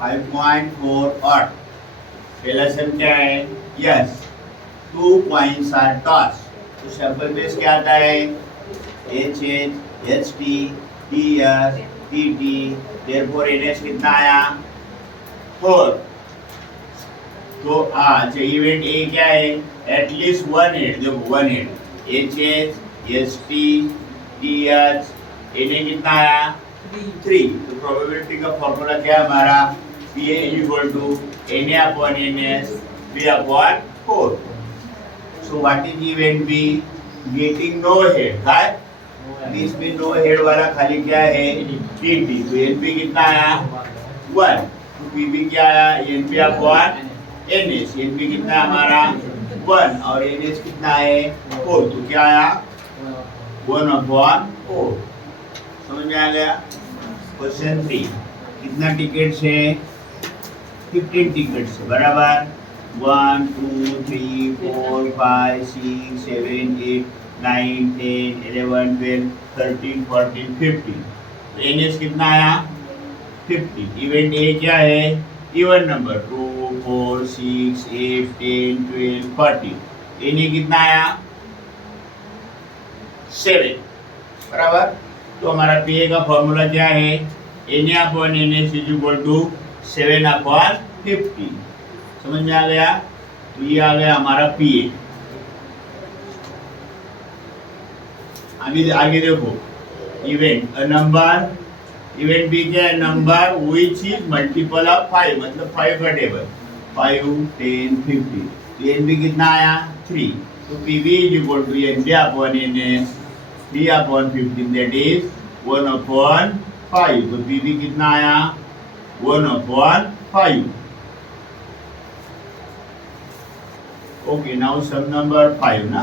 5.48 पहला सम क्या है यस 2 coins are tossed तो सैंपल बेस क्या आता है H H H T T S T T therefore N H कितना आया 4 तो अच्छा इवेंट ए क्या है एटलीस्ट वन हेड देखो one head H H S T T H N A कितना आया 3 तो प्रोबेबिलिटी का फॉर्मूला क्या है हमारा P A equal to N A upon N S B upon 4 so what is event B getting no head काय इसमें no head वाला खाली क्या है टी टी तो एन पी कितना आया 1 तो पी बी क्या आया N P upon N S N P कितना है हमारा 1 और एन एस कितना है 4 तो क्या आया 1 अपॉन 4 समझ में आ गया क्वेश्चन 3 कितना टिकट्स है 15 टिकट्स है बराबर 1 2 3 4 5 6 7 8 9 10 11 12 13 14 15 एन एस कितना आया 50 इवेंट ए क्या है इवन नंबर 2 4 6 8 10 12 14 एन ए कितना आया 7 बराबर तो हमारा पी ए का फॉर्मूला क्या है N A upon N S is equal to 7 upon 50 समझ में आ गया तो ये आ गया हमारा पी ए आगे देखो event A number event B क्या है number which is multiple of 5 मतलब 5 का टेबल 5 10 50 तो एन बी कितना आया 3 तो P B is equal to N B upon N S 3 upon 15 that is 1 upon 5 तो पी बी कितना आया 1 upon 5 okay now sum number 5 ना